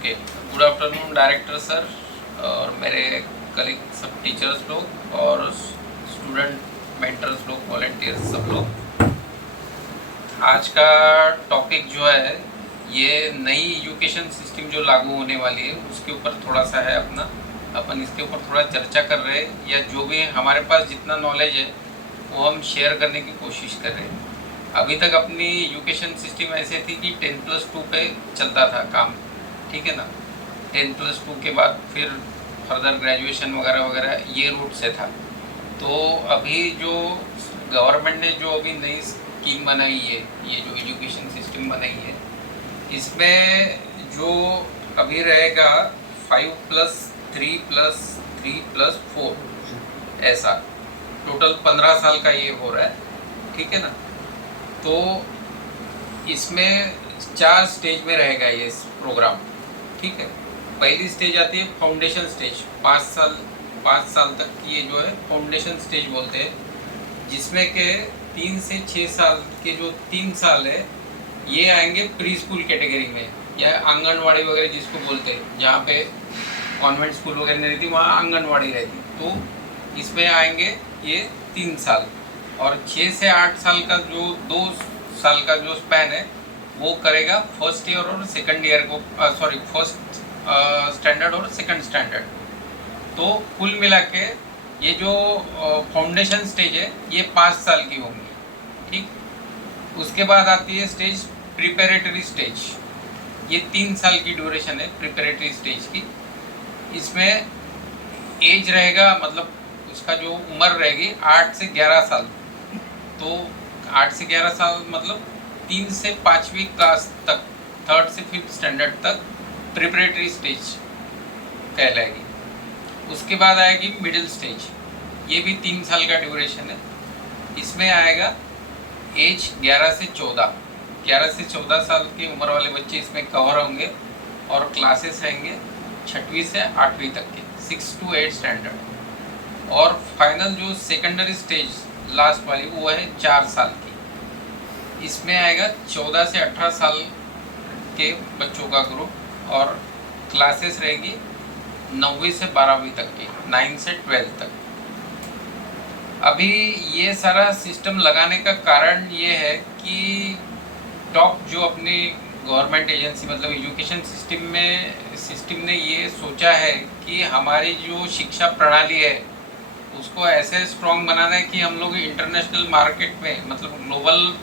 Okay, good afternoon director sir और मेरे colleague सब टीचर्स लोग और स्टूडेंट मेंटर्स लोग, वॉलंटियर्स सब लोग। आज का टॉपिक जो है ये नई एजुकेशन सिस्टम जो लागू होने वाली है उसके ऊपर थोड़ा सा है अपन इसके ऊपर थोड़ा चर्चा कर रहे हैं, या जो भी हमारे पास जितना नॉलेज है वो हम शेयर करने की कोशिश कर रहे हैं। अभी तक अपनी एजुकेशन सिस्टम ऐसे थी कि 10+2 पे चलता था काम, ठीक है ना। 10+2 के बाद फिर फर्दर ग्रेजुएशन वगैरह वगैरह ये रूट से था। तो अभी जो गवर्नमेंट ने जो अभी नई स्कीम बनाई है, ये जो एजुकेशन सिस्टम बनाई है, इसमें जो अभी रहेगा 5+3+3+4 ऐसा टोटल 15 साल का ये हो रहा है, ठीक है ना। तो इसमें 4 स्टेज में रहेगा ये प्रोग्राम, ठीक है। पहली स्टेज आती है फाउंडेशन स्टेज, 5 साल तक की ये जो है फाउंडेशन स्टेज बोलते हैं, जिसमें के 3 से 6 साल के जो 3 साल है ये आएंगे प्री स्कूल कैटेगरी में, या आंगनवाड़ी वगैरह जिसको बोलते हैं, जहाँ पे कॉन्वेंट स्कूल वगैरह नहीं रहती वहाँ आंगनवाड़ी रहती। तो इसमें आएंगे ये 3 साल, और 6 से 8 साल का जो 2 साल का जो स्पैन है वो करेगा फर्स्ट ईयर और सेकंड ईयर को, फर्स्ट स्टैंडर्ड और सेकंड स्टैंडर्ड। तो कुल मिला के ये जो फाउंडेशन स्टेज है ये 5 साल की होंगी, ठीक। उसके बाद आती है स्टेज प्रिपरेटरी स्टेज, ये 3 साल की ड्यूरेशन है प्रिपरेटरी स्टेज की। इसमें एज रहेगा, मतलब उसका जो उम्र रहेगी 8 से 11 साल। तो 8 से 11 साल मतलब 3 से 5वीं क्लास तक, 3rd से 5th स्टैंडर्ड तक प्रिपरेटरी स्टेज कहलाएगी। उसके बाद आएगी मिडिल स्टेज, ये भी 3 साल का ड्यूरेशन है। इसमें आएगा एज 11 से 14 साल की उम्र वाले बच्चे इसमें कवर होंगे, और क्लासेस रहेंगे 6वीं से 8वीं तक के, 6 to 8 स्टैंडर्ड। और फाइनल जो सेकेंडरी स्टेज लास्ट वाली वो है 4 साल की। इसमें आएगा 14 से 18 साल के बच्चों का ग्रुप, और क्लासेस रहेगी 9वीं से 12वीं तक की, 9 से 12 तक। अभी ये सारा सिस्टम लगाने का कारण ये है कि टॉप जो अपनी गवर्नमेंट एजेंसी मतलब एजुकेशन सिस्टम ने ये सोचा है कि हमारी जो शिक्षा प्रणाली है उसको ऐसे स्ट्रॉन्ग बनाना है कि हम लोग इंटरनेशनल मार्केट में, मतलब ग्लोबल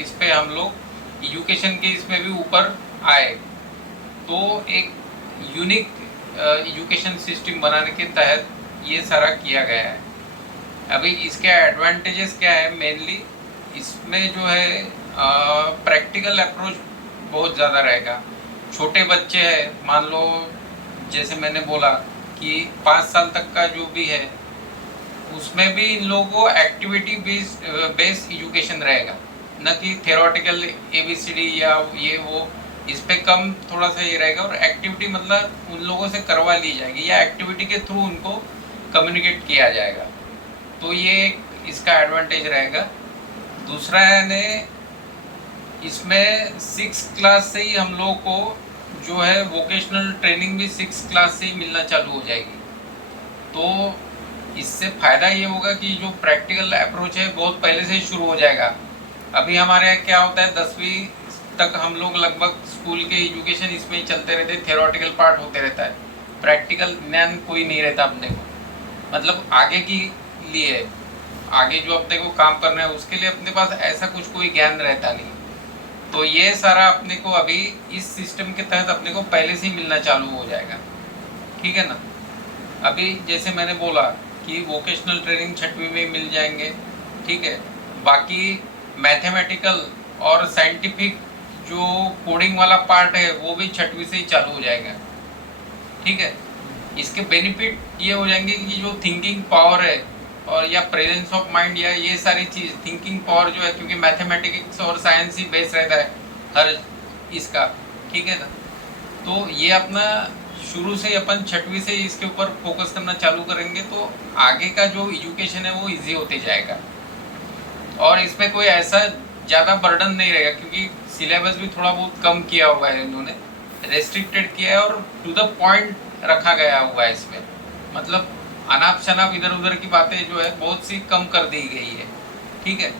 इस पे हम लोग एजुकेशन के इसमें भी ऊपर आए। तो एक यूनिक एजुकेशन सिस्टम बनाने के तहत ये सारा किया गया है। अभी इसके एडवांटेजेस क्या है, मेनली इसमें जो है प्रैक्टिकल अप्रोच बहुत ज़्यादा रहेगा। छोटे बच्चे हैं, मान लो जैसे मैंने बोला कि 5 साल तक का जो भी है उसमें भी इन लोगों को एक्टिविटी बेस्ड एजुकेशन रहेगा, न कि थेरोटिकल ABCD या ये वो, इस पे कम थोड़ा सा ये रहेगा। और एक्टिविटी मतलब उन लोगों से करवा ली जाएगी या एक्टिविटी के थ्रू उनको कम्युनिकेट किया जाएगा। तो ये इसका एडवांटेज रहेगा। दूसरा है ने इसमें 6 क्लास से ही हम लोगों को जो है वोकेशनल ट्रेनिंग भी 6 क्लास से ही मिलना चालू हो जाएगी। तो इससे फ़ायदा ये होगा कि जो प्रैक्टिकल अप्रोच है बहुत पहले से ही शुरू हो जाएगा। अभी हमारे यहाँ क्या होता है, 10वीं तक हम लोग लगभग स्कूल के एजुकेशन इसमें ही चलते रहते, थेरोटिकल पार्ट होते रहता है, प्रैक्टिकल ज्ञान कोई नहीं रहता अपने को, मतलब आगे की लिए आगे जो अपने को काम करना है उसके लिए अपने पास ऐसा कुछ कोई ज्ञान रहता नहीं। तो ये सारा अपने को अभी इस सिस्टम के तहत अपने को पहले से ही मिलना चालू हो जाएगा, ठीक है ना। अभी जैसे मैंने बोला कि वोकेशनल ट्रेनिंग 6वीं में मिल जाएंगे, ठीक है। बाकी मैथमेटिकल और साइंटिफिक जो कोडिंग वाला पार्ट है वो भी 6वीं से ही चालू हो जाएगा, ठीक है। इसके बेनिफिट ये हो जाएंगे कि जो थिंकिंग पावर है और या प्रेजेंस ऑफ माइंड या ये सारी चीज़, थिंकिंग पावर जो है, क्योंकि मैथमेटिक्स और साइंस ही बेस रहता है हर इसका, ठीक है ना। तो ये अपना शुरू से अपन 6वीं से इसके ऊपर फोकस करना चालू करेंगे तो आगे का जो एजुकेशन है वो इजी होते जाएगा, और इसमें कोई ऐसा ज़्यादा बर्डन नहीं रहेगा, क्योंकि सिलेबस भी थोड़ा बहुत कम किया हुआ है इन्होंने। रेस्ट्रिक्टेड किया है और टू द पॉइंट रखा गया हुआ है इसमें। मतलब अनाप शनाप इधर उधर की बातें जो है बहुत सी कम कर दी गई है, ठीक है।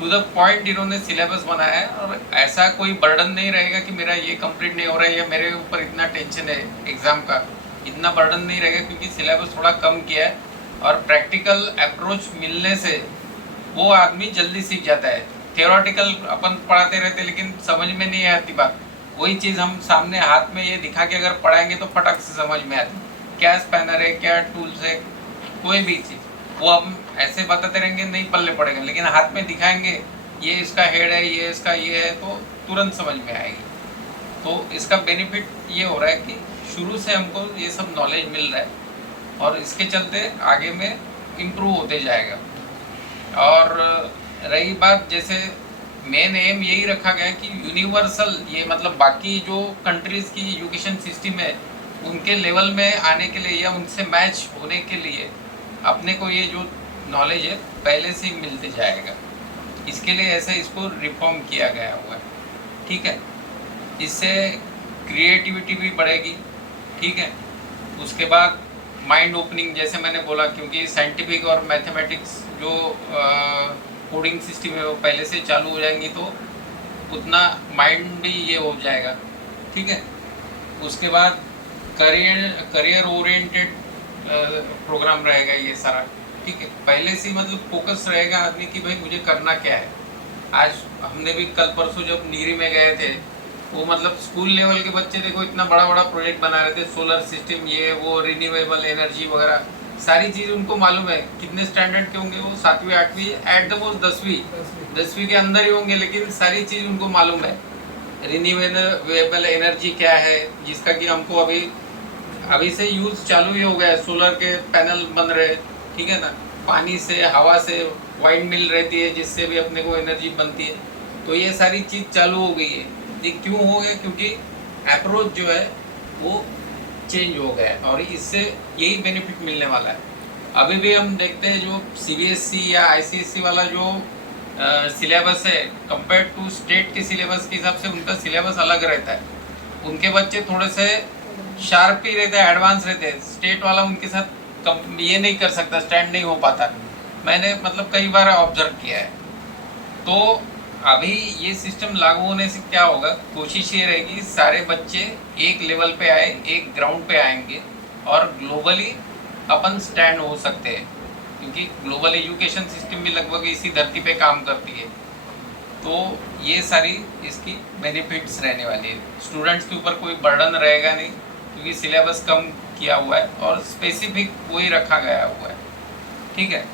टू द पॉइंट इन्होंने सिलेबस बनाया है और ऐसा कोई बर्डन नहीं रहेगा कि मेरा ये कंप्लीट नहीं हो रहा है या मेरे ऊपर इतना टेंशन है एग्ज़ाम का, इतना बर्डन नहीं रहेगा क्योंकि सिलेबस थोड़ा कम किया है। और प्रैक्टिकल अप्रोच मिलने से वो आदमी जल्दी सीख जाता है। थियोरटिकल अपन पढ़ाते रहते लेकिन समझ में नहीं आती बात, वही चीज़ हम सामने हाथ में ये दिखा के अगर पढ़ाएंगे तो फटक से समझ में आती। क्या स्पैनर है, क्या टूल्स है, कोई भी चीज़ वो हम ऐसे बताते रहेंगे नहीं पल्ले पड़ेगा, लेकिन हाथ में दिखाएंगे ये इसका हेड है, ये इसका ये है, तो तुरंत समझ में आएगी। तो इसका बेनिफिट ये हो रहा है कि शुरू से हमको ये सब नॉलेज मिल रहा है और इसके चलते आगे में इम्प्रूव होते जाएगा। और रही बात, जैसे मेन एम यही रखा गया है कि यूनिवर्सल, ये मतलब बाकी जो कंट्रीज़ की एजुकेशन सिस्टम है उनके लेवल में आने के लिए या उनसे मैच होने के लिए अपने को ये जो नॉलेज है पहले से ही मिलते जाएगा। इसके लिए ऐसे इसको रिफॉर्म किया गया हुआ है, ठीक है। इससे क्रिएटिविटी भी बढ़ेगी, ठीक है। उसके बाद माइंड ओपनिंग, जैसे मैंने बोला, क्योंकि साइंटिफिक और मैथमेटिक्स जो कोडिंग सिस्टम है वो पहले से चालू हो जाएंगी तो उतना माइंड भी ये हो जाएगा, ठीक है। उसके बाद करियर ओरिएंटेड प्रोग्राम रहेगा ये सारा, ठीक है। पहले से मतलब फोकस रहेगा आदमी की भाई मुझे करना क्या है। आज हमने भी कल परसों जब नीरी में गए थे, वो मतलब स्कूल लेवल के बच्चे देखो इतना बड़ा बड़ा प्रोजेक्ट बना रहे थे, सोलर सिस्टम, ये वो, रिन्यूएबल एनर्जी वगैरह सारी चीज़ उनको मालूम है। कितने स्टैंडर्ड के होंगे वो, 7वीं 8वीं, एट द मोस्ट 10वीं के अंदर ही होंगे, लेकिन सारी चीज़ उनको मालूम है। रिन्यूएबल एनर्जी क्या है, जिसका कि हमको अभी से यूज़ चालू ही हो गया है। सोलर के पैनल बन रहे, ठीक है ना, पानी से, हवा से, वाइंड मिल रहती है जिससे भी अपने को एनर्जी बनती है। तो ये सारी चीज़ चालू हो गई है। ये क्यों हो गया? क्योंकि अप्रोच जो है वो चेंज हो गया है और इससे यही बेनिफिट मिलने वाला है। अभी भी हम देखते हैं जो सीबीएसई या आईसीएसई वाला जो सिलेबस है कंपेयर टू स्टेट के सिलेबस के हिसाब से उनका सिलेबस अलग रहता है। उनके बच्चे थोड़े से शार्प ही रहते हैं, एडवांस रहते हैं। स्टेट वाला उनके साथ ये नहीं कर सकता, स्टैंड नहीं हो पाता। मैंने मतलब कई बार ऑब्जर्व किया है। तो अभी ये सिस्टम लागू होने से क्या होगा, कोशिश ये रहेगी सारे बच्चे एक लेवल पे आए, एक ग्राउंड पे आएंगे और ग्लोबली अपन स्टैंड हो सकते हैं, क्योंकि ग्लोबल एजुकेशन सिस्टम भी लगभग इसी धरती पे काम करती है। तो ये सारी इसकी बेनिफिट्स रहने वाली है। स्टूडेंट्स के ऊपर कोई बर्डन रहेगा नहीं, क्योंकि सिलेबस कम किया हुआ है और स्पेसिफिक वही रखा गया हुआ है, ठीक है।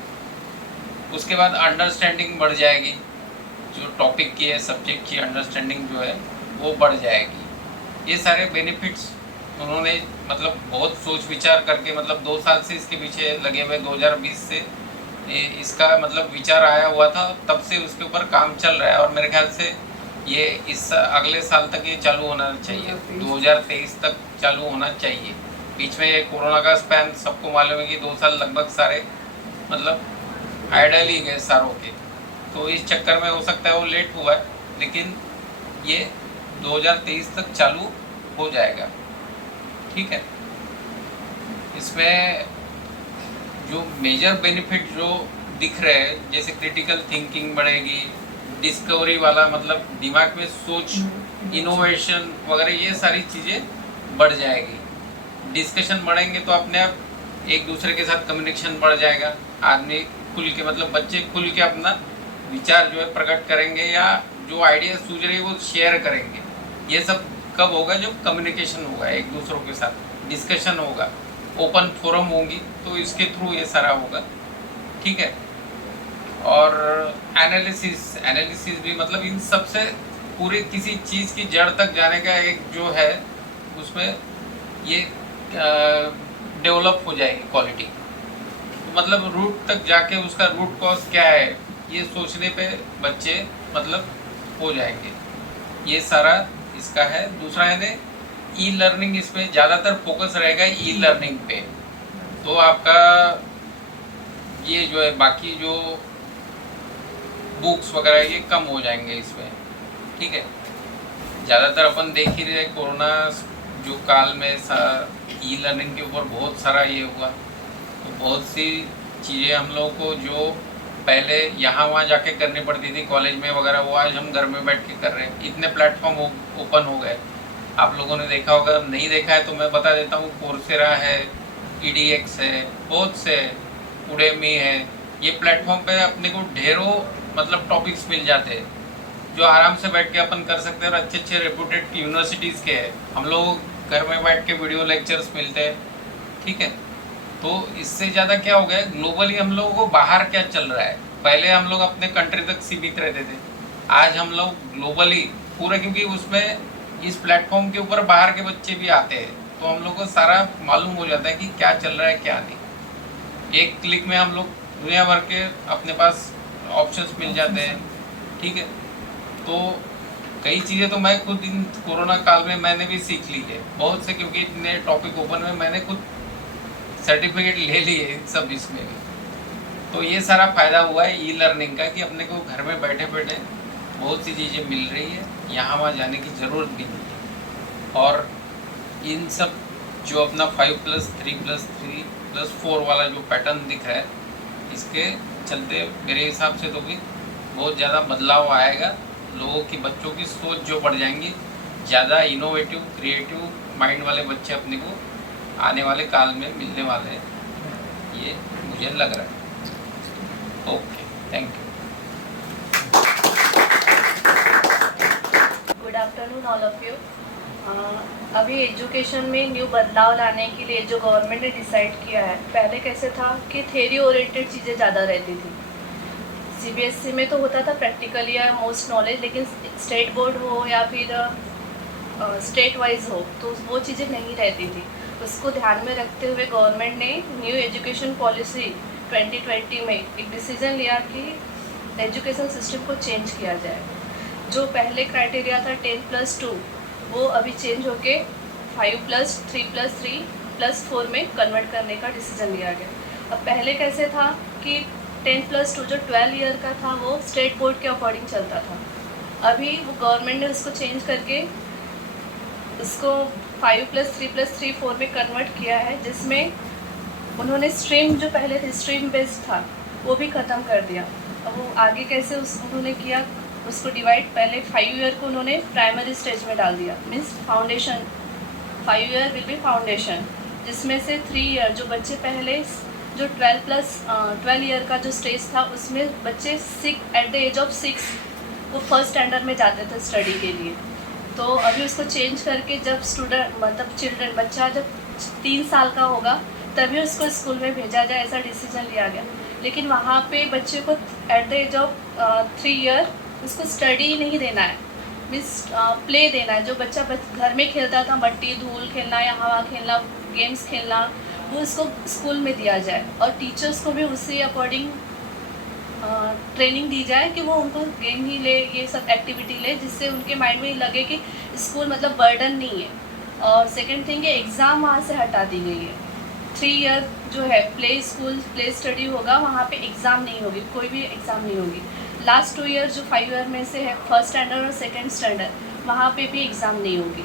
उसके बाद अंडरस्टैंडिंग बढ़ जाएगी, जो टॉपिक की है, सब्जेक्ट की अंडरस्टैंडिंग जो है वो बढ़ जाएगी। ये सारे बेनिफिट्स उन्होंने मतलब बहुत सोच विचार करके, मतलब 2 साल से इसके पीछे लगे हुए, 2020 से इसका मतलब विचार आया हुआ था, तब से उसके ऊपर काम चल रहा है और मेरे ख्याल से ये इस अगले साल तक ये चालू होना चाहिए, 2023 तक चालू होना चाहिए। बीच में ये कोरोना का स्पैन सबको मालूम है कि 2 साल लगभग सारे मतलब आइडल ही गए सारों के। तो इस चक्कर में हो सकता है वो लेट हुआ है, लेकिन ये 2023 तक चालू हो जाएगा, ठीक है। इसमें जो मेजर बेनिफिट जो दिख रहे हैं, जैसे क्रिटिकल थिंकिंग बढ़ेगी, डिस्कवरी वाला मतलब दिमाग में सोच, इनोवेशन वगैरह, ये सारी चीज़ें बढ़ जाएगी। डिस्कशन बढ़ेंगे तो अपने आप एक दूसरे के साथ कम्युनिकेशन बढ़ जाएगा। आदमी खुल के मतलब बच्चे खुल के अपना विचार जो है प्रकट करेंगे या जो आइडिया सूझ रही है वो शेयर करेंगे। ये सब कब होगा? जब कम्युनिकेशन होगा, एक दूसरों के साथ डिस्कशन होगा, ओपन फोरम होंगी, तो इसके थ्रू ये सारा होगा, ठीक है। और एनालिसिस भी मतलब इन सब से पूरी किसी चीज़ की जड़ तक जाने का एक जो है उसमें ये डेवलप हो जाएगी क्वालिटी। मतलब रूट तक जाके उसका रूट कॉज क्या है ये सोचने पे बच्चे मतलब हो जाएंगे। ये सारा इसका है। दूसरा है ने ई लर्निंग, इसमें ज़्यादातर फोकस रहेगा ई लर्निंग पे। तो आपका ये जो है बाकी जो बुक्स वगैरह ये कम हो जाएंगे इसमें, ठीक है। ज़्यादातर अपन देख ही रहे कोरोना जो काल में ई लर्निंग के ऊपर बहुत सारा ये हुआ, तो बहुत सी चीज़ें हम लोगों को जो पहले यहाँ वहाँ जाके करनी पड़ती थी कॉलेज में वगैरह, वो आज हम घर में बैठ के कर रहे हैं। इतने प्लेटफॉर्म ओपन हो गए, आप लोगों ने देखा होगा, नहीं देखा है तो मैं बता देता हूँ। कोर्सेरा है, EDX है, बहुत से उडेमी है। ये प्लेटफॉर्म पे अपने को ढेरों मतलब टॉपिक्स मिल जाते हैं जो आराम से बैठ के अपन कर सकते हैं, और अच्छे अच्छे रेपुटेड यूनिवर्सिटीज़ के हैं। हम लोग घर में बैठ के वीडियो लेक्चर्स मिलते हैं, ठीक है। तो इससे ज़्यादा क्या हो गया, ग्लोबली हम लोगों को बाहर क्या चल रहा है। पहले हम लोग अपने कंट्री तक सीमित रहते थे, आज हम लोग ग्लोबली पूरा, क्योंकि उसमें इस प्लेटफॉर्म के ऊपर बाहर के बच्चे भी आते हैं, तो हम लोग को सारा मालूम हो जाता है कि क्या चल रहा है क्या नहीं। एक क्लिक में हम लोग दुनिया भर के अपने पास ऑप्शंस मिल जाते हैं, ठीक है। तो कई चीज़ें तो मैं खुद इन कोरोना काल में मैंने भी सीख ली है बहुत से, क्योंकि इतने टॉपिक ओपन में मैंने खुद सर्टिफिकेट ले लिए इन सब इसमें भी। तो ये सारा फ़ायदा हुआ है ई लर्निंग का कि अपने को घर में बैठे बैठे बहुत सी चीज़ें मिल रही है, यहाँ वहाँ जाने की ज़रूरत भी नहीं है। और इन सब जो अपना 5+3+3+4 वाला जो पैटर्न दिख रहा है, इसके चलते मेरे हिसाब से तो भी बहुत ज़्यादा बदलाव आएगा। लोगों की, बच्चों की सोच जो बढ़ जाएंगी, ज़्यादा इनोवेटिव क्रिएटिव माइंड वाले बच्चे अपने को आने वाले काल में मिलने वाले हैं, ये मुझे लग रहा है। Okay, thank you. Good afternoon all of you. अभी एजुकेशन में न्यू बदलाव लाने के लिए जो गवर्नमेंट ने डिसाइड किया है, पहले कैसे था कि थ्योरी ओरिएंटेड चीज़ें ज़्यादा रहती थी। CBSE में तो होता था प्रैक्टिकल या मोस्ट नॉलेज, लेकिन स्टेट बोर्ड हो या फिर स्टेट वाइज हो तो वो चीज़ें नहीं रहती थी। उसको ध्यान में रखते हुए गवर्नमेंट ने न्यू एजुकेशन पॉलिसी 2020 में एक डिसीज़न लिया कि एजुकेशन सिस्टम को चेंज किया जाए। जो पहले क्राइटेरिया था 10+2, वो अभी चेंज होके 5+3+3+4 में कन्वर्ट करने का डिसीज़न लिया गया। अब पहले कैसे था कि 10+2 जो 12 ईयर का था वो स्टेट बोर्ड के अकॉर्डिंग चलता था। अभी वो गवर्नमेंट ने उसको चेंज करके उसको 5+3+3+4 में कन्वर्ट किया है, जिसमें उन्होंने स्ट्रीम जो पहले थे स्ट्रीम बेस्ड था वो भी ख़त्म कर दिया। अब वो आगे कैसे उन्होंने किया, उसको डिवाइड, पहले 5 ईयर को उन्होंने प्राइमरी स्टेज में डाल दिया, means foundation. 5 year will be foundation, जिसमें से 3 ईयर जो बच्चे पहले जो 12 ईयर का जो स्टेज था उसमें बच्चे एट द एज ऑफ 6 वो फर्स्ट स्टैंडर्ड में जाते थे स्टडी के लिए। तो अभी उसको चेंज करके जब स्टूडेंट मतलब बच्चा जब 3 साल का होगा तभी उसको स्कूल में भेजा जाए, ऐसा डिसीजन लिया गया। लेकिन वहाँ पे बच्चे को at the age of 3 year उसको स्टडी नहीं देना है, मीन्स प्ले देना है। जो बच्चा घर में खेलता था, मट्टी धूल खेलना या हवा खेलना, गेम्स खेलना, वो उसको स्कूल में दिया जाए और टीचर्स को भी उसी अकॉर्डिंग ट्रेनिंग दी जाए कि वो उनको गेम ही ले, ये सब एक्टिविटी ले, जिससे उनके माइंड में लगे कि स्कूल मतलब बर्डन नहीं है। और सेकंड थिंग है एग्ज़ाम वहाँ से हटा दी गई है। 3 ईयर जो है प्ले स्कूल प्ले स्टडी होगा, वहाँ पे एग्ज़ाम नहीं होगी, कोई भी एग्ज़ाम नहीं होगी। लास्ट 2 ईयर जो 5 ईयर में से है फर्स्ट स्टैंडर्ड और सेकेंड स्टैंडर्ड, वहाँ पे भी एग्ज़ाम नहीं होगी।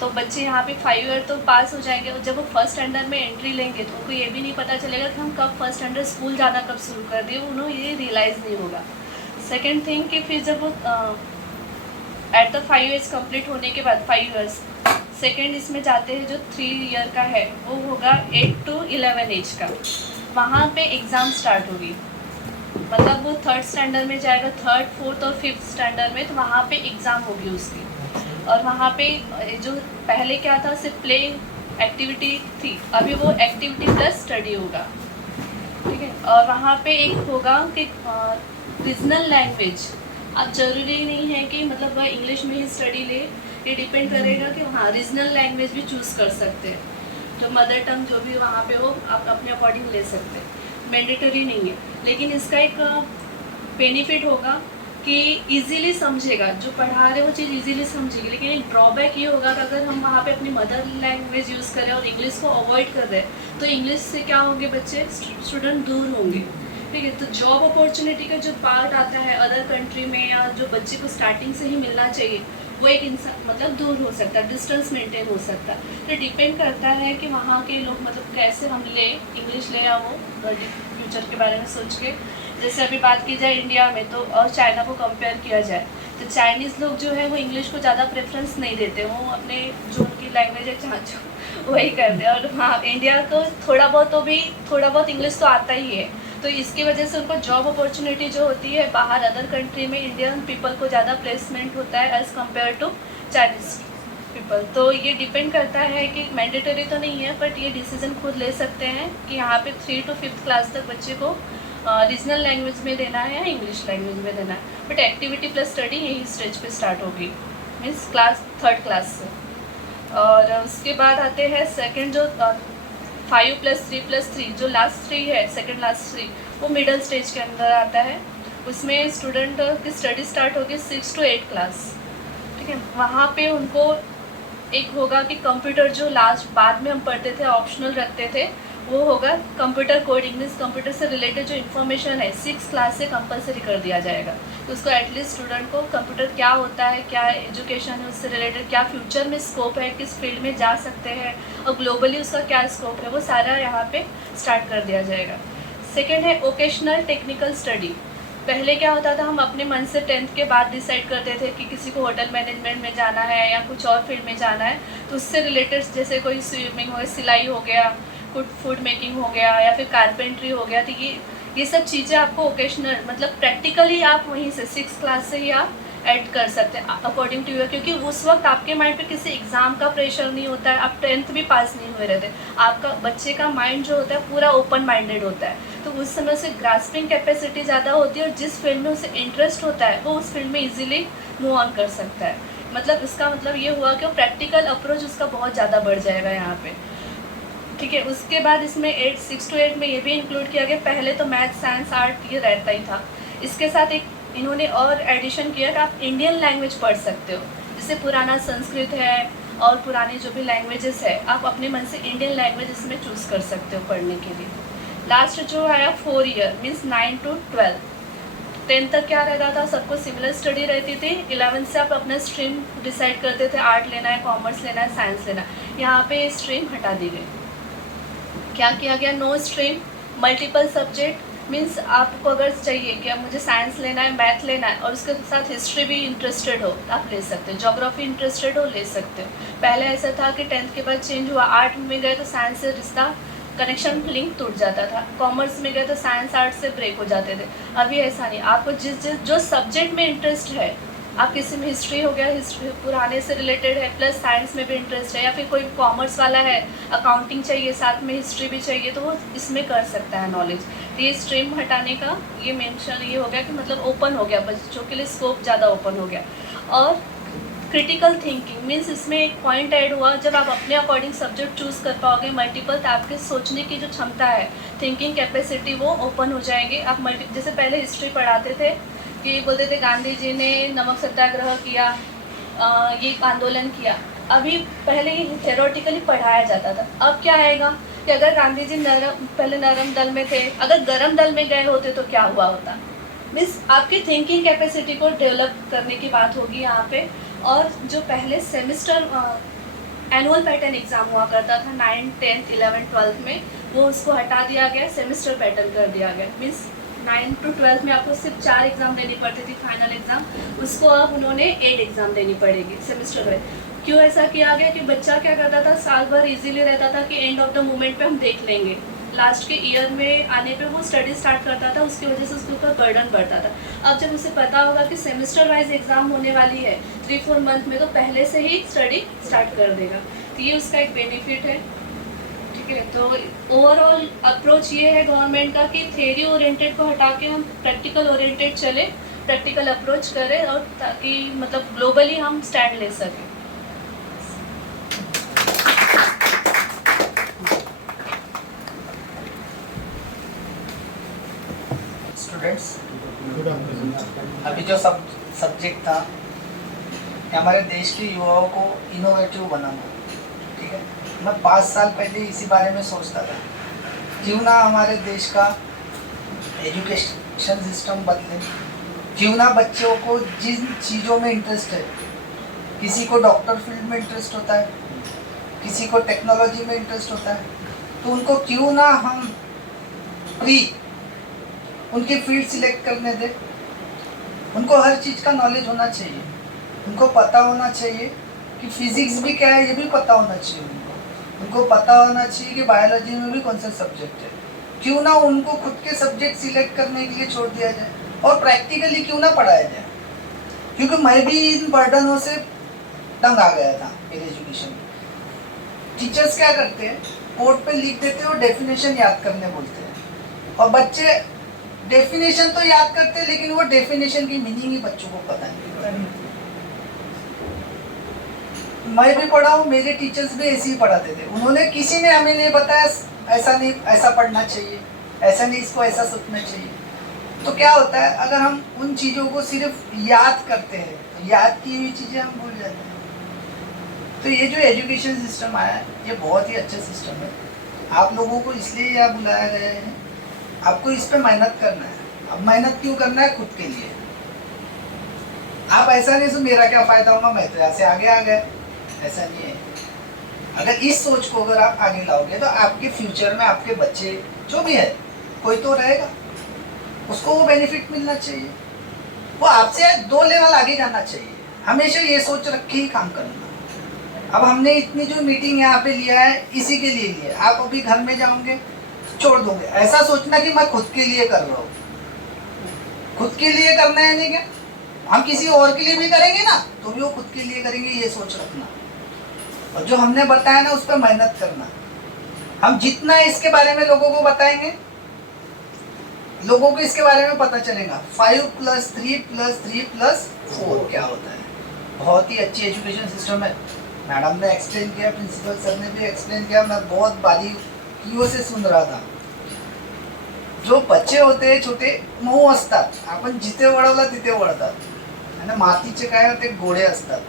तो बच्चे यहाँ पे 5 ईयर तो पास हो जाएंगे, और जब वो फर्स्ट स्टैंडर्ड में एंट्री लेंगे तो उनको ये भी नहीं पता चलेगा कि हम कब फर्स्ट स्टैंडर्ड स्कूल जाना कब शुरू कर दिए, उन्हें ये रियलाइज़ नहीं होगा। सेकंड थिंग कि फिर जब वो एट द 5 ईयर्स कंप्लीट होने के बाद 5 ईयर्स सेकेंड इसमें जाते हैं, जो 3 ईयर का है वो होगा 8 to 11 एज का, वहाँ पे एग्ज़ाम स्टार्ट होगी। मतलब वो थर्ड स्टैंडर्ड में जाएगा, थर्ड फोर्थ और फिफ्थ स्टैंडर्ड में, तो वहाँ पे एग्ज़ाम होगी उसकी। और वहाँ पे जो पहले क्या था सिर्फ प्ले एक्टिविटी थी, अभी वो एक्टिविटी प्लस स्टडी होगा, ठीक है। और वहाँ पे एक होगा कि रीजनल लैंग्वेज, अब ज़रूरी नहीं है कि मतलब वह इंग्लिश में ही स्टडी ले, ये डिपेंड करेगा कि हाँ रीजनल लैंग्वेज भी चूज़ कर सकते हैं, जो मदर टंग जो भी वहाँ पे हो आप अपने अकॉर्डिंग ले सकते हैं, मैंडेटरी नहीं है। लेकिन इसका एक बेनिफिट होगा कि इजीली समझेगा, जो पढ़ा रहे वो चीज़ इजीली समझेगी। लेकिन एक ड्रॉबैक ये होगा कि अगर हम वहाँ पे अपनी मदर लैंग्वेज यूज़ करें और इंग्लिश को अवॉइड कर रहे हैं तो इंग्लिश से क्या होंगे, बच्चे स्टूडेंट दूर होंगे, ठीक है। तो जॉब अपॉर्चुनिटी का जो पार्ट आता है अदर कंट्री में, या जो बच्चे को स्टार्टिंग से ही मिलना चाहिए, वो एक इंसान मतलब दूर हो सकता है, डिस्टेंस मेंटेन हो सकता है। तो डिपेंड करता है कि वहाँ के लोग मतलब कैसे हम ले इंग्लिश ले या वो फ्यूचर के बारे में सोच के। जैसे अभी बात की जाए इंडिया में तो और चाइना को कंपेयर किया जाए तो चाइनीज़ लोग जो है वो इंग्लिश को ज़्यादा प्रेफरेंस नहीं देते, वो अपने जो उनकी लैंग्वेज है चाचो वही करते हैं। और हाँ, इंडिया को थोड़ा बहुत इंग्लिश तो आता ही है, तो इसकी वजह से उनको जॉब अपॉर्चुनिटी जो होती है बाहर अदर कंट्री में इंडियन पीपल को ज़्यादा प्लेसमेंट होता है as compare to Chinese people. तो ये डिपेंड करता है कि मैंडेटरी तो नहीं है, बट ये डिसीजन खुद ले सकते हैं कि यहाँ पे 3 to 5th क्लास तक बच्चे को रीजनल लैंग्वेज में देना है या इंग्लिश लैंग्वेज में देना है। बट एक्टिविटी प्लस स्टडी यही स्टेज पे स्टार्ट होगी, मीन्स क्लास 3rd क्लास से। और उसके बाद आते हैं सेकंड जो 5+3+3 जो लास्ट 3 है, सेकंड लास्ट 3, वो मिडल स्टेज के अंदर आता है। उसमें स्टूडेंट की स्टडी स्टार्ट होगी 6 to 8 क्लास, ठीक है। वहाँ पे उनको एक होगा कि कंप्यूटर जो लास्ट बाद में हम पढ़ते थे, ऑप्शनल रखते थे, वो होगा कंप्यूटर कोडिंग, मीन्स कंप्यूटर से रिलेटेड जो इन्फॉर्मेशन है 6th क्लास से कंपलसरी कर दिया जाएगा। तो उसको एटलीस्ट स्टूडेंट को कंप्यूटर क्या होता है, क्या एजुकेशन है उससे रिलेटेड, क्या फ्यूचर में स्कोप है, किस फील्ड में जा सकते हैं और ग्लोबली उसका क्या स्कोप है, वो सारा यहाँ पे स्टार्ट कर दिया जाएगा। सेकेंड है वोकेशनल टेक्निकल स्टडी। पहले क्या होता था, हम अपने मन से 10th के बाद डिसाइड करते थे कि किसी को होटल मैनेजमेंट में जाना है या कुछ और फील्ड में जाना है, तो उससे रिलेटेड जैसे कोई स्विमिंग हो गया, सिलाई हो गया, फूड मेकिंग हो गया या फिर कारपेंट्री हो गया, तो ये सब चीज़ें आपको ओकेशनल मतलब प्रैक्टिकली आप वहीं से 6th क्लास से ही आप ऐड कर सकते हैं अकॉर्डिंग टू यूर, क्योंकि उस वक्त आपके माइंड पे किसी एग्ज़ाम का प्रेशर नहीं होता है, आप 10th भी पास नहीं हुए रहते, आपका बच्चे का माइंड जो होता है पूरा ओपन माइंडेड होता है, तो उस समय से ग्रास्पिंग कैपेसिटी ज़्यादा होती है और जिस फील्ड में उसे इंटरेस्ट होता है वो उस फील्ड में ईजिली मूव ऑन कर सकता है। मतलब इसका मतलब ये हुआ कि प्रैक्टिकल अप्रोच उसका बहुत ज़्यादा बढ़ जाएगा यहाँ पे, ठीक है। उसके बाद इसमें 6 to 8 में ये भी इंक्लूड किया गया, पहले तो मैथ साइंस आर्ट ये रहता ही था, इसके साथ एक इन्होंने और एडिशन किया कि आप इंडियन लैंग्वेज पढ़ सकते हो, जैसे पुराना संस्कृत है और पुरानी जो भी लैंग्वेजेस है, आप अपने मन से इंडियन लैंग्वेज इसमें चूज़ कर सकते हो पढ़ने के लिए। लास्ट जो आया 4 ईयर मीन्स 9 to 12, 10th तक क्या रहता था, सबको सिमिलर स्टडी रहती थी, 11th से आप अपना स्ट्रीम डिसाइड करते थे, आर्ट लेना है, कॉमर्स लेना है, साइंस लेना है। यहाँ पे स्ट्रीम हटा दी गई, क्या किया गया, no stream multiple subject, means आपको अगर चाहिए कि अब मुझे साइंस लेना है, मैथ लेना है और उसके साथ हिस्ट्री भी इंटरेस्टेड हो आप ले सकते हो, ज्योग्राफी इंटरेस्टेड हो ले सकते हो। पहले ऐसा था कि 10th के बाद चेंज हुआ, आर्ट में गए तो साइंस से रिश्ता कनेक्शन लिंक टूट जाता था, कॉमर्स में गए तो साइंस आर्ट से ब्रेक हो जाते थे। अभी ऐसा नहीं, आपको जिस जो सब्जेक्ट में इंटरेस्ट है, आप किसी में हिस्ट्री हो गया, हिस्ट्री पुराने से रिलेटेड है, प्लस साइंस में भी इंटरेस्ट है, या फिर कोई कॉमर्स वाला है, अकाउंटिंग चाहिए साथ में हिस्ट्री भी चाहिए, तो वो इसमें कर सकता है नॉलेज। तो ये स्ट्रीम हटाने का ये मेंशन ये हो गया कि मतलब ओपन हो गया, बच्चों के लिए स्कोप ज़्यादा ओपन हो गया। और क्रिटिकल थिंकिंग मीन्स इसमें एक पॉइंट ऐड हुआ, जब आप अपने अकॉर्डिंग सब्जेक्ट चूज़ कर पाओगे मल्टीपल, तो आपके सोचने की जो क्षमता है, थिंकिंग कैपेसिटी, वो ओपन हो जाएंगे। आप जैसे पहले हिस्ट्री पढ़ाते थे कि बोलते थे गांधी जी ने नमक सत्याग्रह किया, ये आंदोलन किया, अभी पहले ये थेरोटिकली पढ़ाया जाता था। अब क्या आएगा कि अगर गांधी जी पहले नरम दल में थे, अगर गरम दल में गए होते तो क्या हुआ होता, मीन्स आपकी थिंकिंग कैपेसिटी को डेवलप करने की बात होगी यहाँ पे। और जो पहले सेमिस्टर एनुअल पैटर्न एग्ज़ाम हुआ करता था 9th 10th 11th 12th में, वो उसको हटा दिया गया, सेमिस्टर पैटर्न कर दिया गया। मीन्स 9th to 12th में आपको सिर्फ 4 एग्ज़ाम देनी पड़ती थी फाइनल एग्ज़ाम, उसको अब उन्होंने 8 एग्ज़ाम देनी पड़ेगी सेमिस्टर में। क्यों ऐसा किया गया कि बच्चा क्या करता था, साल भर इजीली रहता था कि एंड ऑफ द मोमेंट पे हम देख लेंगे, लास्ट के ईयर में आने पे वो स्टडी स्टार्ट करता था, उसकी वजह से उसके ऊपर बर्डन बढ़ता था। अब जब उसे पता होगा कि सेमेस्टर वाइज एग्ज़ाम होने वाली है 3-4 मंथ में, तो पहले से ही स्टडी स्टार्ट कर देगा, तो ये उसका एक बेनिफिट है, ठीक है। तो ओवरऑल अप्रोच ये है गवर्नमेंट का कि थ्योरी ओरिएंटेड को हटा के हम प्रैक्टिकल ओरिएंटेड चले, प्रैक्टिकल अप्रोच करें, और ताकि मतलब ग्लोबली हम स्टैंड ले सकें। स्टूडेंट्स, अभी जो सब्जेक्ट था हमारे देश के युवाओं को इनोवेटिव बनाना, ठीक है। मैं 5 साल पहले इसी बारे में सोचता था, क्यों ना हमारे देश का एजुकेशन सिस्टम बदले, क्यों ना बच्चों को जिन चीज़ों में इंटरेस्ट है किसी को डॉक्टर फील्ड में इंटरेस्ट होता है, किसी को टेक्नोलॉजी में इंटरेस्ट होता है, तो उनको क्यों ना हम प्री उनकी फील्ड सिलेक्ट करने दें। उनको हर चीज़ का नॉलेज होना चाहिए, उनको पता होना चाहिए कि फिजिक्स भी क्या है ये भी पता होना चाहिए, उनको पता होना चाहिए कि बायोलॉजी में भी कौन सा सब्जेक्ट है। क्यों ना उनको खुद के सब्जेक्ट सिलेक्ट करने के लिए छोड़ दिया जाए और प्रैक्टिकली क्यों ना पढ़ाया जाए, क्योंकि मैं भी इन बर्डनों से तंग आ गया था मेरे एजुकेशन में। टीचर्स क्या करते हैं, बोर्ड पे लिख देते हैं और डेफिनेशन याद करने बोलते हैं, और बच्चे डेफिनेशन तो याद करते हैं लेकिन वो डेफिनेशन की मीनिंग ही बच्चों को पता नहीं। मैं भी पढ़ा हूँ, मेरे टीचर्स भी ऐसे ही पढ़ाते थे, उन्होंने किसी ने हमें नहीं बताया ऐसा नहीं ऐसा पढ़ना चाहिए, ऐसा नहीं इसको ऐसा सोचना चाहिए। तो क्या होता है, अगर हम उन चीज़ों को सिर्फ याद करते हैं तो याद की हुई चीज़ें हम भूल जाते हैं। तो ये जो एजुकेशन सिस्टम आया है ये बहुत ही अच्छा सिस्टम है। आप लोगों को इसलिए यहाँ बुलाया गया है, आपको इस पे मेहनत करना है। अब मेहनत क्यों करना है, खुद के लिए। आप ऐसा नहीं सो मेरा क्या फ़ायदा होगा, मैं तो यहाँ से आगे आ गया, ऐसा नहीं है। अगर इस सोच को अगर आप आगे लाओगे तो आपके फ्यूचर में आपके बच्चे जो भी है कोई तो रहेगा, उसको वो बेनिफिट मिलना चाहिए, वो आपसे 2 लेवल आगे जाना चाहिए। हमेशा ये सोच रख के ही काम करना। अब हमने इतनी जो मीटिंग यहाँ पे लिया है इसी के लिए लिया। आप अभी घर में जाओगे छोड़ दोगे, ऐसा सोचना कि मैं खुद के लिए कर रहा हूँ। खुद के लिए करना है नहीं क्या, हम किसी और के लिए भी करेंगे ना तो भी वो खुद के लिए करेंगे, ये सोच रखना। और जो हमने बताया ना उस पर मेहनत करना। हम जितना इसके बारे में लोगों को बताएंगे, लोगों को इसके बारे में पता चलेगा 5 + 3 + 3 + 4 क्या होता है। बहुत ही अच्छी एजुकेशन सिस्टम है। मैडम ने एक्सप्लेन किया, प्रिंसिपल सर ने भी एक्सप्लेन किया, मैं बहुत बारीकियों से सुन रहा था। जो बच्चे होते हैं छोटे मऊ असतात, आपण जिथे वळवलं तिथे वळतात आणि मातीचे काय होते गोळे असतात,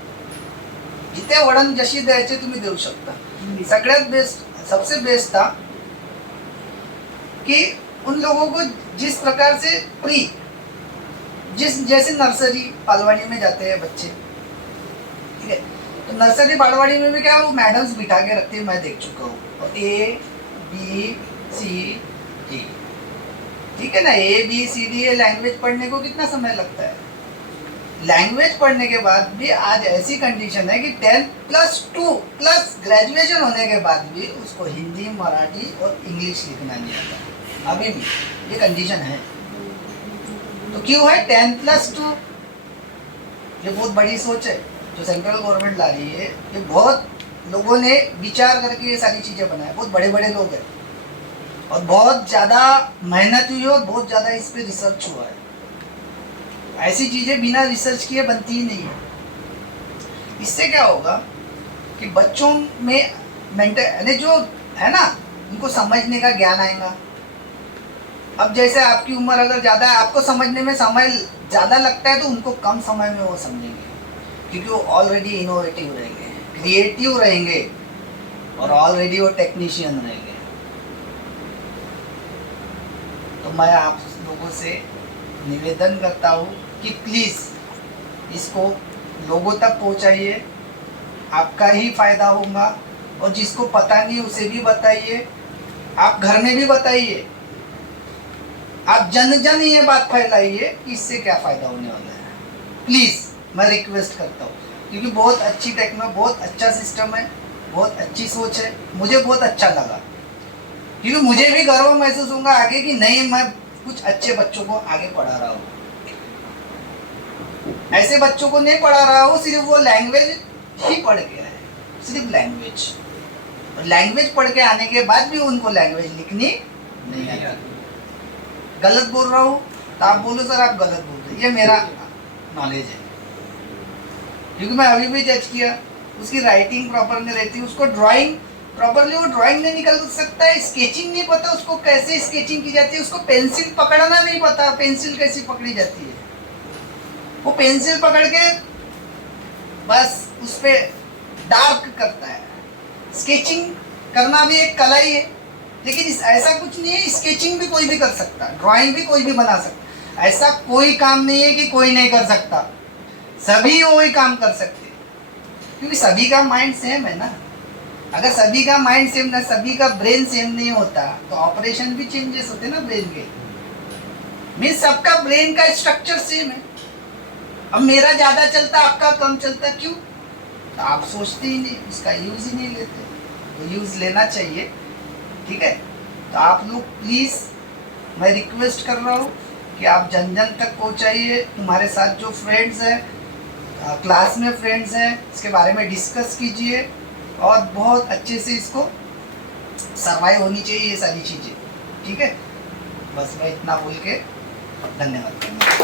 जिथे वळण जशी द्यायचे तुम्ही देऊ शकता। सगळ्यात बेस्ट सबसे बेस्ट था कि उन लोगों को जिस प्रकार से प्री जैसे नर्सरी बालवाड़ी में जाते हैं बच्चे, ठीक है, तो नर्सरी बालवाड़ी में भी क्या वो मैडम्स बिठा के रखती है, मैं देख चुका हूँ। ABCD, ठीक है ना, ABCD ये लैंग्वेज पढ़ने को कितना समय लगता है। लैंग्वेज पढ़ने के बाद भी आज ऐसी कंडीशन है कि 10+2+ ग्रेजुएशन होने के बाद भी उसको हिंदी, मराठी और इंग्लिश लिखना नहीं आता। अभी भी ये कंडीशन है। तो क्यों है 10+2? ये बहुत बड़ी सोच है जो सेंट्रल गवर्नमेंट ला रही है। ये बहुत लोगों ने विचार करके ये सारी चीज़ें बनाए, बहुत बड़े बड़े लोग हैं और बहुत ज़्यादा मेहनत हुई है और बहुत ज़्यादा इस पर रिसर्च हुआ है। ऐसी चीज़ें बिना रिसर्च किए बनती ही नहीं है। इससे क्या होगा कि बच्चों में मेंटल जो है ना, उनको समझने का ज्ञान आएगा। अब जैसे आपकी उम्र अगर ज़्यादा है, आपको समझने में समय ज़्यादा लगता है, तो उनको कम समय में वो समझेंगे, क्योंकि वो ऑलरेडी इनोवेटिव रहेंगे, क्रिएटिव रहेंगे और ऑलरेडी वो टेक्नीशियन रहेंगे। तो मैं आप लोगों से निवेदन करता हूँ कि प्लीज़ इसको लोगों तक पहुँचाइए, आपका ही फ़ायदा होगा। और जिसको पता नहीं उसे भी बताइए, आप घर में भी बताइए, आप जन ये बात फैलाइए कि इससे क्या फ़ायदा होने वाला है। प्लीज़ मैं रिक्वेस्ट करता हूँ, क्योंकि बहुत अच्छी बहुत अच्छा सिस्टम है, बहुत अच्छी सोच है, मुझे बहुत अच्छा लगा। क्योंकि मुझे भी गर्व महसूस होगा आगे कि नहीं, मैं कुछ अच्छे बच्चों को आगे पढ़ा रहा हूँ। ऐसे बच्चों को नहीं पढ़ा रहा हूँ सिर्फ वो लैंग्वेज ही पढ़ के आए, सिर्फ लैंग्वेज। और लैंग्वेज पढ़ के आने के बाद भी उनको लैंग्वेज लिखनी नहीं आती। गलत बोल रहा हूँ तो आप बोलो सर आप गलत बोल रहे, ये मेरा नॉलेज है। क्योंकि मैं अभी भी जज किया, उसकी राइटिंग प्रॉपर नहीं रहती, उसको ड्राइंग प्रॉपरली वो ड्राइंग नहीं निकल सकता है, स्केचिंग नहीं पता उसको कैसे स्केचिंग की जाती है, उसको पेंसिल पकड़ना नहीं पता, पेंसिल कैसी पकड़ी जाती है। वो पेंसिल पकड़ के बस उस पर डार्क करता है। स्केचिंग करना भी एक कला ही है, लेकिन ऐसा कुछ नहीं है, स्केचिंग भी कोई भी कर सकता है, ड्राइंग भी कोई भी बना सकता है। ऐसा कोई काम नहीं है कि कोई नहीं कर सकता, सभी वही काम कर सकते। क्योंकि सभी का माइंड सेम है ना। अगर सभी का माइंड सेम ना, सभी का ब्रेन सेम नहीं होता तो ऑपरेशन भी चेंजेस होते ना ब्रेन के। मीन सबका ब्रेन का स्ट्रक्चर सेम है। अब मेरा ज़्यादा चलता, आपका कम चलता, क्यों? तो आप सोचते ही नहीं, इसका यूज़ ही नहीं लेते। तो यूज़ लेना चाहिए, ठीक है। तो आप लोग प्लीज़, मैं रिक्वेस्ट कर रहा हूँ कि आप जन जन तक पहुँचाइए। तुम्हारे साथ जो फ्रेंड्स हैं, क्लास में फ्रेंड्स हैं, इसके बारे में डिस्कस कीजिए और बहुत अच्छे से इसको सर्वाइव होनी चाहिए ये सारी चीज़ें, ठीक है। बस मैं इतना बोल के धन्यवाद।